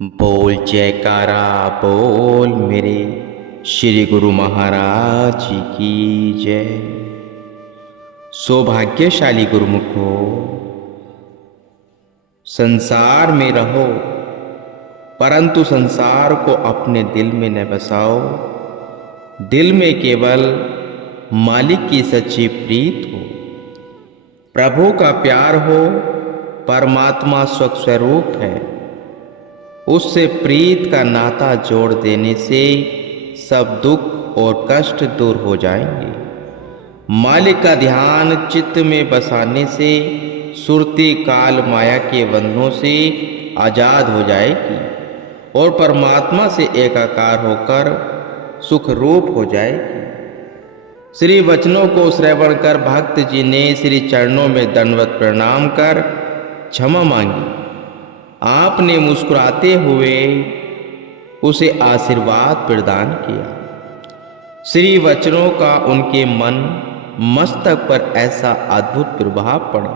बोल जयकारा बोल मेरे श्री गुरु महाराज जी की जय। सौभाग्यशाली गुरुमुखो, संसार में रहो परंतु संसार को अपने दिल में न बसाओ। दिल में केवल मालिक की सच्ची प्रीत हो, प्रभु का प्यार हो। परमात्मा स्वरूप है, उससे प्रीत का नाता जोड़ देने से सब दुख और कष्ट दूर हो जाएंगे। मालिक का ध्यान चित्त में बसाने से सुरती काल माया के बंधनों से आजाद हो जाएगी और परमात्मा से एकाकार होकर सुख रूप हो जाएगी। श्री वचनों को श्रवण कर भक्त जी ने श्री चरणों में दंडवत प्रणाम कर क्षमा मांगी। आपने मुस्कुराते हुए उसे आशीर्वाद प्रदान किया। श्री वचनों का उनके मन मस्तक पर ऐसा अद्भुत प्रभाव पड़ा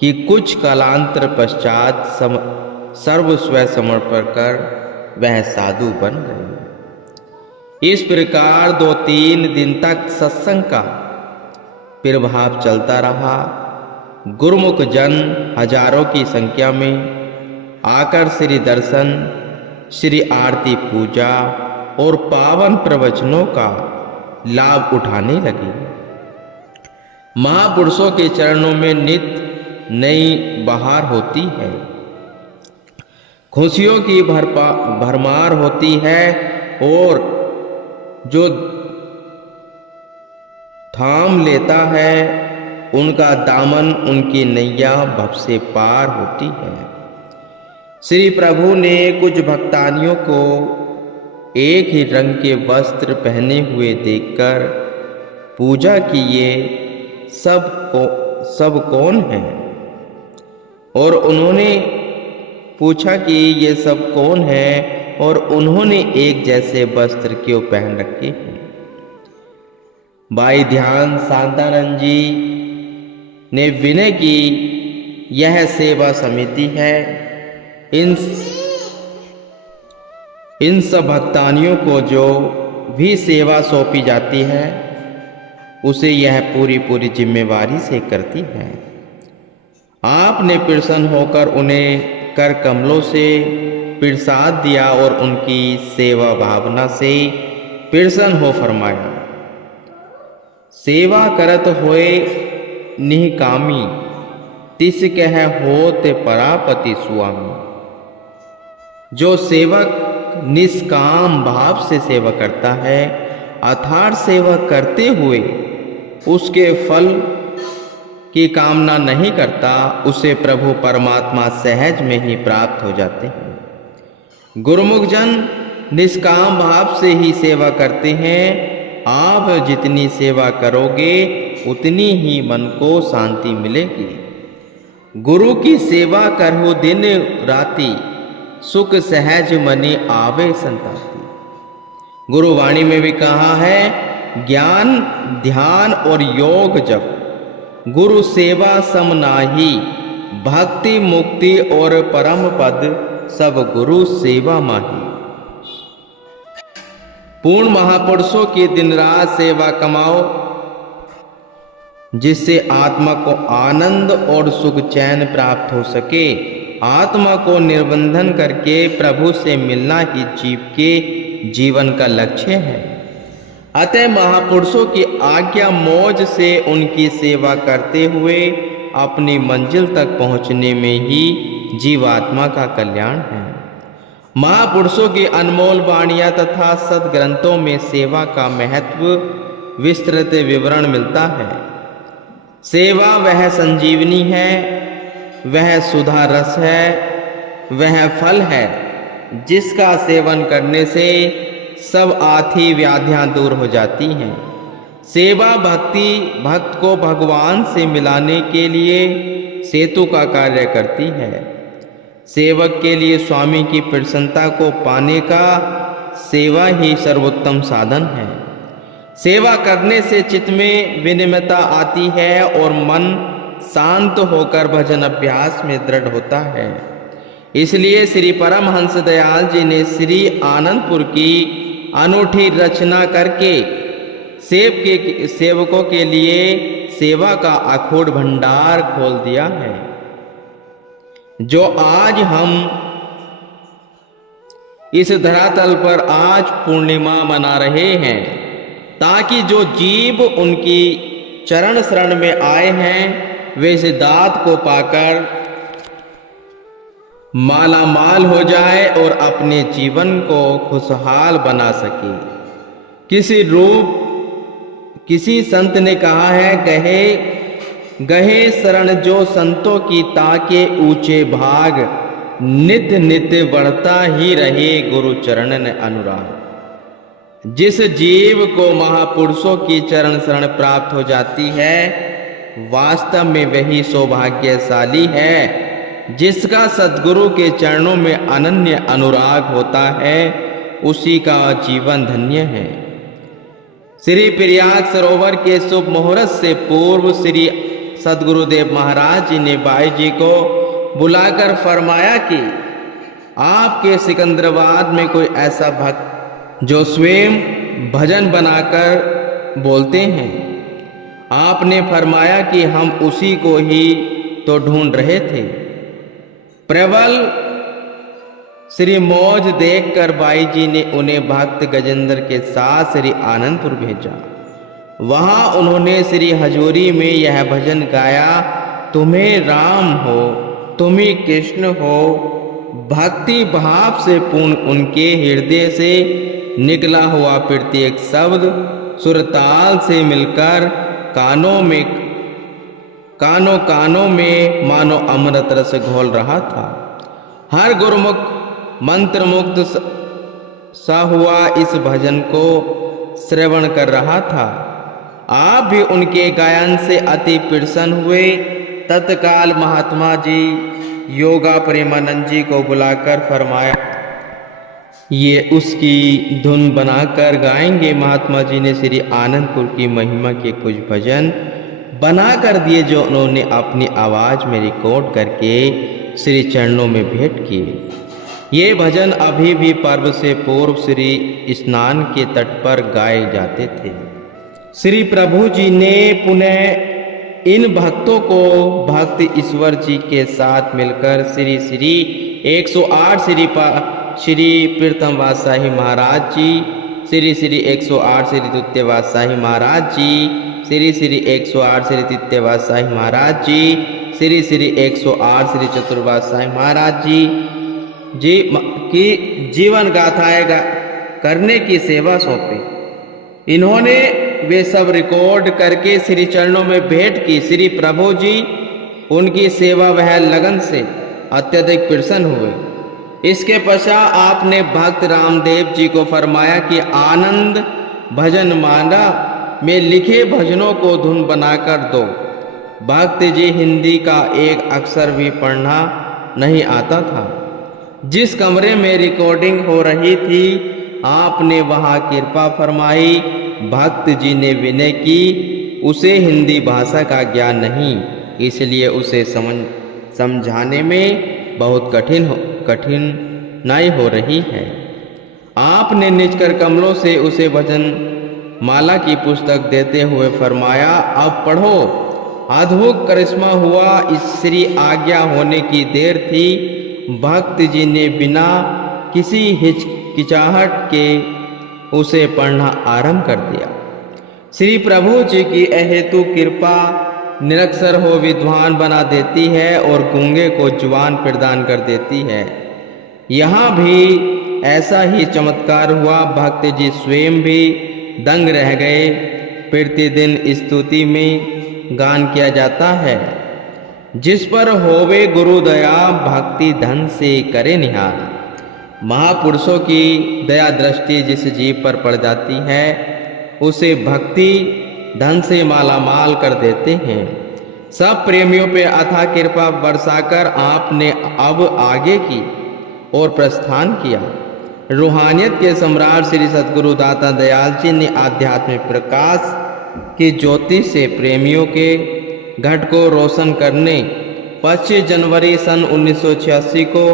कि कुछ कालांतर पश्चात सर्वस्व समर्पण कर वह साधु बन गए। इस प्रकार 2-3 दिन तक सत्संग का प्रभाव चलता रहा। गुरुमुख जन हजारों की संख्या में आकर श्री दर्शन, श्री आरती पूजा और पावन प्रवचनों का लाभ उठाने लगे। महापुरुषों के चरणों में नित्य नई बहार होती है, खुशियों की भरमार होती है और जो थाम लेता है उनका दामन, उनकी नैया भव से पार होती है। श्री प्रभु ने कुछ भक्तानियों को एक ही रंग के वस्त्र पहने हुए देखकर पूजा की, ये सब कौन है? और उन्होंने पूछा कि ये सब कौन है और उन्होंने एक जैसे वस्त्र क्यों पहन रखे हैं? भाई ध्यान शांतानंद जी ने विनय की, यह सेवा समिति है। इन सब भक्तानियों को जो भी सेवा सौंपी जाती है उसे यह पूरी जिम्मेवारी से करती है। आपने प्रसन्न होकर उन्हें कर कमलों से प्रसाद दिया और उनकी सेवा भावना से प्रसन्न हो फरमाया। सेवा करत होए निहकामी, तिस कह होते परापति स्वामी। जो सेवक निष्काम भाव से सेवा करता है, अर्थात सेवा करते हुए उसके फल की कामना नहीं करता, उसे प्रभु परमात्मा सहज में ही प्राप्त हो जाते हैं। गुरुमुख जन निष्काम भाव से ही सेवा करते हैं। आप जितनी सेवा करोगे उतनी ही मन को शांति मिलेगी। गुरु की सेवा करहु दिन राति, सुख सहज मनि आवे संताति। गुरुवाणी में भी कहा है, ज्ञान ध्यान और योग जप गुरु सेवा सम नाहि, भक्ति मुक्ति और परम पद सब गुरु सेवा माही। पूर्ण महापुरुषों की दिन रात सेवा कमाओ, जिससे आत्मा को आनंद और सुख चैन प्राप्त हो सके। आत्मा को निर्बंधन करके प्रभु से मिलना ही जीव के जीवन का लक्ष्य है। अतः महापुरुषों की आज्ञा मौज से उनकी सेवा करते हुए अपनी मंजिल तक पहुंचने में ही जीवात्मा का कल्याण है। महापुरुषों की अनमोल वाणियां तथा सद्ग्रंथों में सेवा का महत्व विस्तृत विवरण मिलता है। सेवा वह संजीवनी है, वह सुधा रस है, वह फल है जिसका सेवन करने से सब आथी व्याधियां दूर हो जाती हैं। सेवा भक्त को भगवान से मिलाने के लिए सेतु का कार्य करती है। सेवक के लिए स्वामी की प्रसन्नता को पाने का सेवा ही सर्वोत्तम साधन है। सेवा करने से चित्त में विनम्रता आती है और मन शांत होकर भजन अभ्यास में दृढ़ होता है। इसलिए श्री परमहंस दयाल जी ने श्री आनंदपुर की अनूठी रचना करके सेवकों के लिए सेवा का अखोट भंडार खोल दिया है, जो आज हम इस धरातल पर आज पूर्णिमा मना रहे हैं, ताकि जो जीव उनकी चरण शरण में आए हैं वे इस दात को पाकर माला माल हो जाए और अपने जीवन को खुशहाल बना सके। किसी संत ने कहा है, गहे शरण जो संतों की ताके ऊंचे भाग, नित्य नित्य बढ़ता ही रहे गुरु चरण ने अनुराग। जिस जीव को महापुरुषों की चरण शरण प्राप्त हो जाती है, वास्तव में वही सौभाग्यशाली है, जिसका सद्गुरु के चरणों में अनन्य अनुराग होता है, उसी का जीवन धन्य है। श्री प्रयाग सरोवर के शुभ मुहूर्त से पूर्व श्री सद्गुरुदेव महाराज जी ने बाई जी को बुलाकर फरमाया कि आपके सिकंदराबाद में कोई ऐसा भक्त जो स्वयं भजन बनाकर बोलते हैं। आपने फरमाया कि हम उसी को ही तो ढूंढ रहे थे। प्रबल श्री मौज देखकर बाई जी ने उन्हें भक्त गजेंद्र के साथ श्री आनंदपुर भेजा। वहां उन्होंने श्री हजूरी में यह भजन गाया, तुम्हें राम हो तुम्हें कृष्ण हो। भक्ति भाव से पूर्ण उनके हृदय से निकला हुआ प्रत्येक शब्द सुरताल से मिलकर कानों में मानो अमृत रस घोल रहा था। हर गुरुमुख मंत्र मुग्ध सा हुआ इस भजन को श्रवण कर रहा था। आप भी उनके गायन से अति प्रसन्न हुए। तत्काल महात्मा जी योगा प्रेमानंद जी को बुलाकर फरमाया, ये उसकी धुन बनाकर गाएंगे। महात्मा जी ने श्री आनंदपुर की महिमा के कुछ भजन बना कर दिए, जो उन्होंने अपनी आवाज में रिकॉर्ड करके श्री चरणों में भेंट किए। ये भजन अभी भी पर्व से पूर्व श्री स्नान के तट पर गाए जाते थे। श्री प्रभु जी ने पुनः इन भक्तों को भक्त ईश्वर जी के साथ मिलकर श्री 108 श्री प्रीतम वात्साही महाराज जी, श्री 108 श्री द्वितीय वात्साही महाराज जी, श्री 108 श्री तृतीय वात्साही महाराज जी, श्री 108 श्री चतुर्वात्साही महाराज जी की जीवन गाथाएं करने की सेवा सौंपी। इन्होंने वे सब रिकॉर्ड करके श्री चरणों में भेंट की। श्री प्रभु जी उनकी सेवा वह लगन से अत्यधिक प्रसन्न हुए। इसके पश्चात आपने भक्त रामदेव जी को फरमाया कि आनंद भजन माला में लिखे भजनों को धुन बनाकर दो। भक्त जी हिंदी का एक अक्षर भी पढ़ना नहीं आता था। जिस कमरे में रिकॉर्डिंग हो रही थी, आपने वहां कृपा फरमाई। भक्त जी ने विनय की, उसे हिंदी भाषा का ज्ञान नहीं, इसलिए उसे समझाने में बहुत कठिनाई हो रही है। आपने निजकर कमलों से उसे भजन माला की पुस्तक देते हुए फरमाया, अब पढ़ो। अद्भुत करिश्मा हुआ। इस श्री आज्ञा होने की देर थी। भक्त जी ने बिना किसी हिचकिचाहट के उसे पढ़ना आरंभ कर दिया। श्री प्रभु जी की अहेतु कृपा निरक्षर हो विद्वान बना देती है और गूंगे को जुबान प्रदान कर देती है। यहाँ भी ऐसा ही चमत्कार हुआ। भक्त जी स्वयं भी दंग रह गए। प्रतिदिन स्तुति में गान किया जाता है, जिस पर होवे गुरु दया भक्ति धन से करे निहार। महापुरुषों की दया दृष्टि जिस जीव पर पड़ जाती है, उसे भक्ति धन से मालामाल कर देते हैं। सब प्रेमियों पे अथाह कृपा बरसाकर आपने अब आगे की और प्रस्थान किया। रूहानियत के सम्राट श्री सद्गुरु दाता दयाल जी ने आध्यात्मिक प्रकाश की ज्योति से प्रेमियों के घट को रोशन करने 25 जनवरी सन 1986 को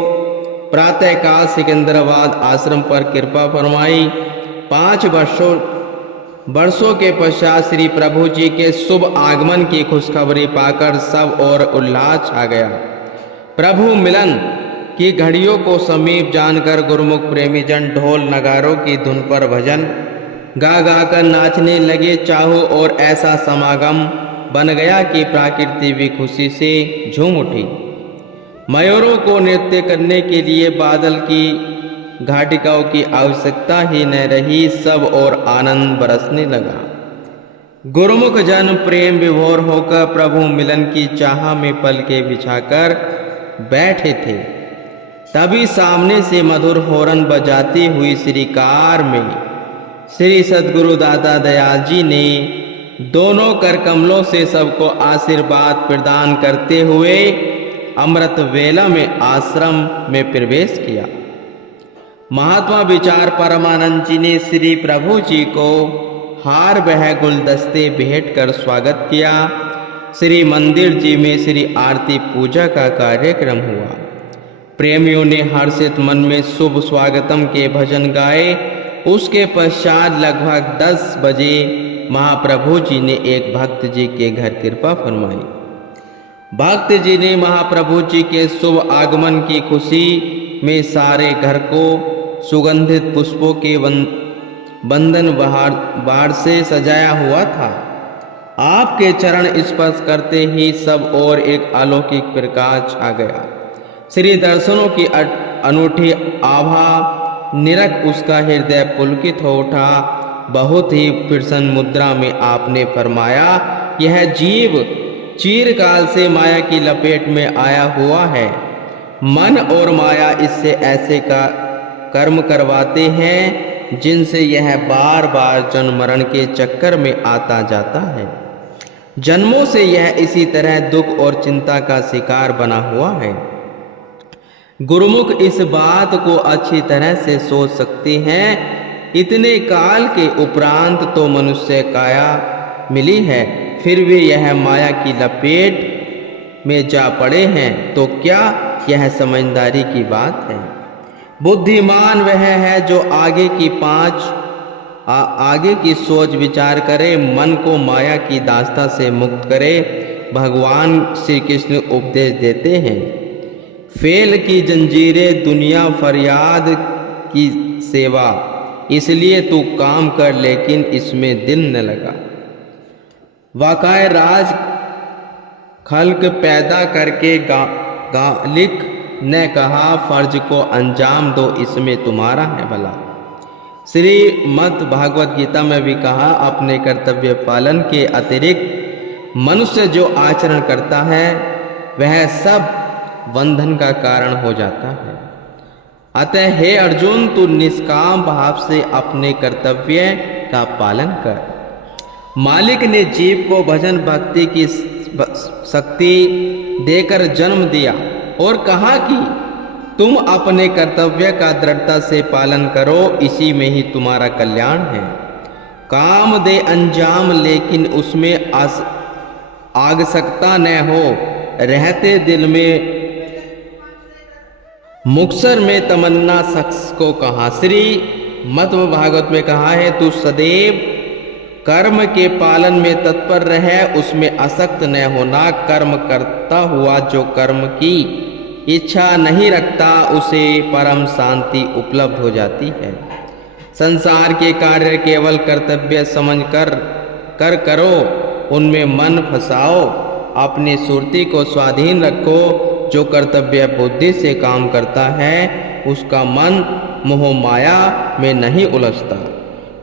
प्रातःकाल सिकंदराबाद आश्रम पर कृपा फरमाई। 5 वर्षों के पश्चात श्री प्रभु जी के शुभ आगमन की खुशखबरी पाकर सब और उल्लास छा गया। प्रभु मिलन की घड़ियों को समीप जानकर गुरुमुख प्रेमी जन ढोल नगारों की धुन पर भजन गा गा कर नाचने लगे। चाहो और ऐसा समागम बन गया कि प्रकृति भी खुशी से झूम उठी। मयूरों को नृत्य करने के लिए बादल की घाटिकाओं की आवश्यकता ही न रही, सब और आनंद बरसने लगा। गुरुमुख जन प्रेम विभोर होकर प्रभु मिलन की चाह में पलके बिछाकर बैठे थे। तभी सामने से मधुर होरन बजाती हुई श्रीकार में श्री सद्गुरु दादा दयाल जी ने दोनों कर कमलों से सबको आशीर्वाद प्रदान करते हुए अमृत वेला में आश्रम में प्रवेश किया। महात्मा विचार परमानंद जी ने श्री प्रभु जी को हार बह गुलदस्ते भेंट कर स्वागत किया। श्री मंदिर जी में श्री आरती पूजा का कार्यक्रम हुआ। प्रेमियों ने हर्षित मन में शुभ स्वागतम के भजन गाए। उसके पश्चात लगभग 10 बजे महाप्रभु जी ने एक भक्त जी के घर कृपा फरमाई। भक्त जी ने महाप्रभु जी के शुभ आगमन की खुशी में सारे घर को सुगंधित पुष्पों के बंधन बहार से सजाया हुआ था। आपके चरण स्पर्श करते ही सब और एक अलौकिक प्रकाश छा गया। श्री दर्शनों की अनूठी आभा निरख उसका हृदय पुलकित हो उठा। बहुत ही प्रसन्न मुद्रा में आपने फरमाया, यह जीव चिरकाल से माया की लपेट में आया हुआ है। मन और माया इससे ऐसे का कर्म करवाते हैं जिनसे यह बार बार जन्म मरण के चक्कर में आता जाता है। जन्मों से यह इसी तरह दुख और चिंता का शिकार बना हुआ है। गुरुमुख इस बात को अच्छी तरह से सोच सकते हैं। इतने काल के उपरांत तो मनुष्य काया मिली है, फिर भी यह माया की लपेट में जा पड़े हैं, तो क्या यह समझदारी की बात है? बुद्धिमान वह है जो आगे की सोच विचार करे, मन को माया की दास्ता से मुक्त करे। भगवान श्री कृष्ण उपदेश देते हैं, फेल की जंजीरें दुनिया फरियाद की सेवा, इसलिए तू काम कर लेकिन इसमें दिल न लगा। वाकाए राज खल्क पैदा करके गालिक ने कहा, फर्ज को अंजाम दो, इसमें तुम्हारा है भला। श्रीमद् भागवत गीता में भी कहा, अपने कर्तव्य पालन के अतिरिक्त मनुष्य जो आचरण करता है वह सब बंधन का कारण हो जाता है। अतः हे अर्जुन, तू निष्काम भाव से अपने कर्तव्य का पालन कर। मालिक ने जीव को भजन भक्ति की शक्ति देकर जन्म दिया और कहा कि तुम अपने कर्तव्य का दृढ़ता से पालन करो, इसी में ही तुम्हारा कल्याण है। काम दे अंजाम लेकिन उसमें आगसक्ता न हो, रहते दिल में मुक्सर में तमन्ना शख्स को कहा। श्री मध्व भागवत में कहा है, तू सदैव कर्म के पालन में तत्पर रहे, उसमें आसक्त न होना। कर्म करता हुआ जो कर्म की इच्छा नहीं रखता उसे परम शांति उपलब्ध हो जाती है। संसार के कार्य केवल कर्तव्य समझ कर करो, उनमें मन फंसाओ, अपनी सुरती को स्वाधीन रखो। जो कर्तव्य बुद्धि से काम करता है उसका मन मोह माया में नहीं उलझता।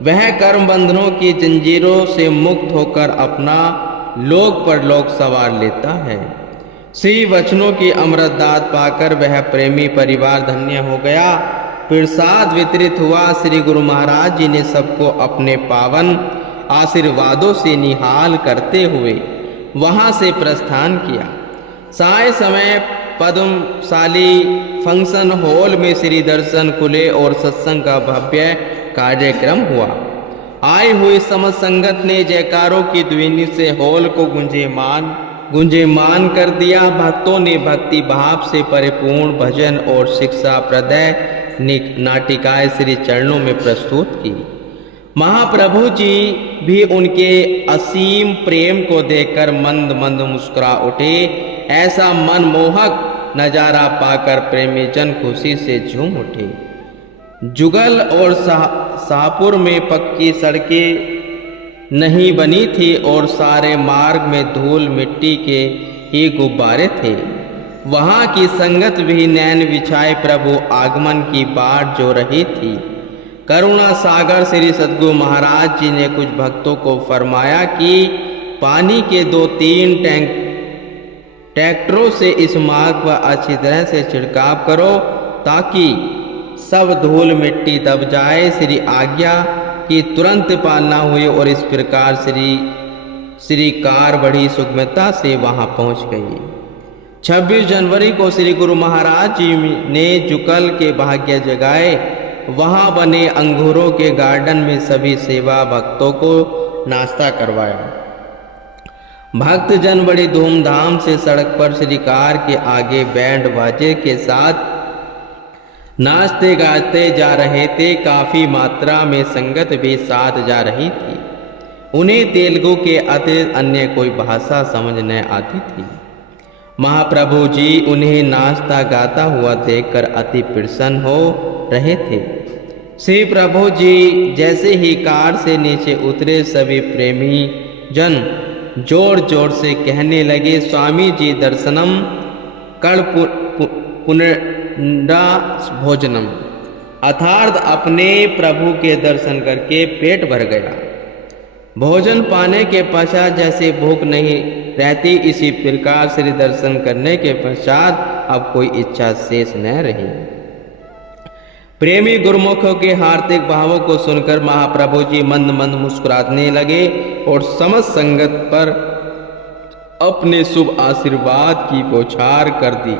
वह कर्म बंधनों की जंजीरों से मुक्त होकर अपना लोक परलोक सवार लेता है। श्री वचनों की अमृत दात पाकर वह प्रेमी परिवार धन्य हो गया। प्रसाद वितरित हुआ। श्री गुरु महाराज जी ने सबको अपने पावन आशीर्वादों से निहाल करते हुए वहां से प्रस्थान किया। साय समय पद्मशाली फंक्शन हॉल में श्री दर्शन खुले और सत्संग का भव्य कार्यक्रम हुआ। आए हुए समस्त संगत ने जयकारों की ध्वनि से हॉल को गुंजेमान गुंजयमान कर दिया। भक्तों ने भक्ति भाव से परिपूर्ण भजन और शिक्षा प्रदय नाटिकाएं श्री चरणों में प्रस्तुत की। महाप्रभु जी भी उनके असीम प्रेम को देखकर मंद मंद मुस्कुरा उठे। ऐसा मनमोहक नजारा पाकर प्रेमी जन खुशी से झूम उठे। जुगल और शाहपुर में पक्की सड़कें नहीं बनी थी और सारे मार्ग में धूल मिट्टी के ही गुब्बारे थे। वहां की संगत भी नैन बिछाए प्रभु आगमन की बाट जो रही थी। करुणा सागर श्री सद्गुरु महाराज जी ने कुछ भक्तों को फरमाया कि पानी के 2-3 ट्रैक्टरों से इस मार्ग पर अच्छी तरह से छिड़काव करो ताकि सब धूल मिट्टी दब जाए। श्री आज्ञा की तुरंत पालना हुई और इस प्रकार श्री कार बड़ी सुगमता से वहां पहुंच गई। 26 जनवरी को श्री गुरु महाराज जी ने जुगल के भाग्य जगाए। वहां बने अंगूरों के गार्डन में सभी सेवा भक्तों को नाश्ता करवाया। भक्त जन बड़ी धूमधाम से सड़क पर श्री कार के आगे बैंड बाजे के साथ नाचते गाते जा रहे थे। काफी मात्रा में संगत भी साथ जा रही थी। उन्हें तेलुगु के अतिरिक्त अन्य कोई भाषा समझ न आती थी। महाप्रभु जी उन्हें नाचता गाता हुआ देखकर अति प्रसन्न हो रहे थे। श्री प्रभु जी जैसे ही कार से नीचे उतरे सभी प्रेमी जन जोर जोर से कहने लगे, स्वामी जी दर्शनम कड़ पुनरा भोजनम, अर्थात अपने प्रभु के दर्शन करके पेट भर गया। भोजन पाने के पश्चात जैसे भूख नहीं रहती, इसी प्रकार श्री दर्शन करने के पश्चात अब कोई इच्छा शेष न रही। प्रेमी गुरुमुखों के हार्दिक भावों को सुनकर महाप्रभु जी मंद मंद मुस्कुराने लगे और समस्त संगत पर अपने शुभ आशीर्वाद की बौछार कर दी।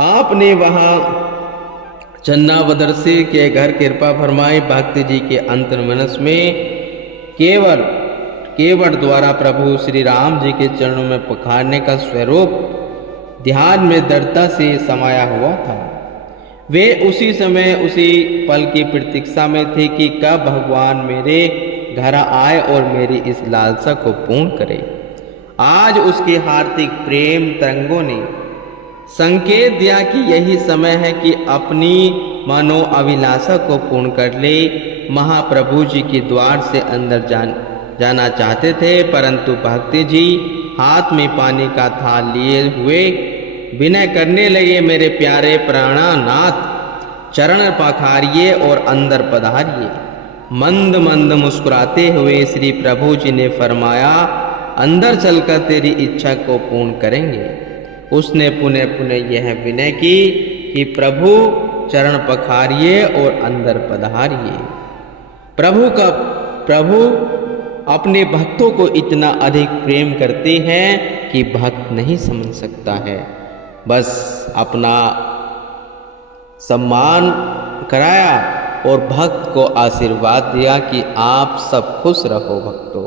आपने वहां चन्नावदर्शी के घर कृपा फरमाई। भक्ति जी के अंतर्मनस में केवल द्वारा प्रभु श्री राम जी के चरणों में पखारने का स्वरूप ध्यान में दृढ़ता से समाया हुआ था। वे उसी समय उसी पल की प्रतीक्षा में थे कि कब भगवान मेरे घर आए और मेरी इस लालसा को पूर्ण करे। आज उसके हार्दिक प्रेम तरंगों ने संकेत दिया कि यही समय है कि अपनी मनो अभिलाषा को पूर्ण कर ले। महाप्रभु जी के द्वार से अंदर जाना चाहते थे, परंतु भक्ति जी हाथ में पानी का थाल लिए हुए विनय करने लगे, मेरे प्यारे प्राणनाथ चरण पखारिए और अंदर पधारिए। मंद मंद मुस्कुराते हुए श्री प्रभु जी ने फरमाया, अंदर चलकर तेरी इच्छा को पूर्ण करेंगे। उसने पुनः पुनः यह विनय की कि प्रभु चरण पखारिए और अंदर पधारिए। प्रभु अपने भक्तों को इतना अधिक प्रेम करते हैं कि भक्त नहीं समझ सकता है। बस अपना सम्मान कराया और भक्त को आशीर्वाद दिया कि आप सब खुश रहो भक्तों।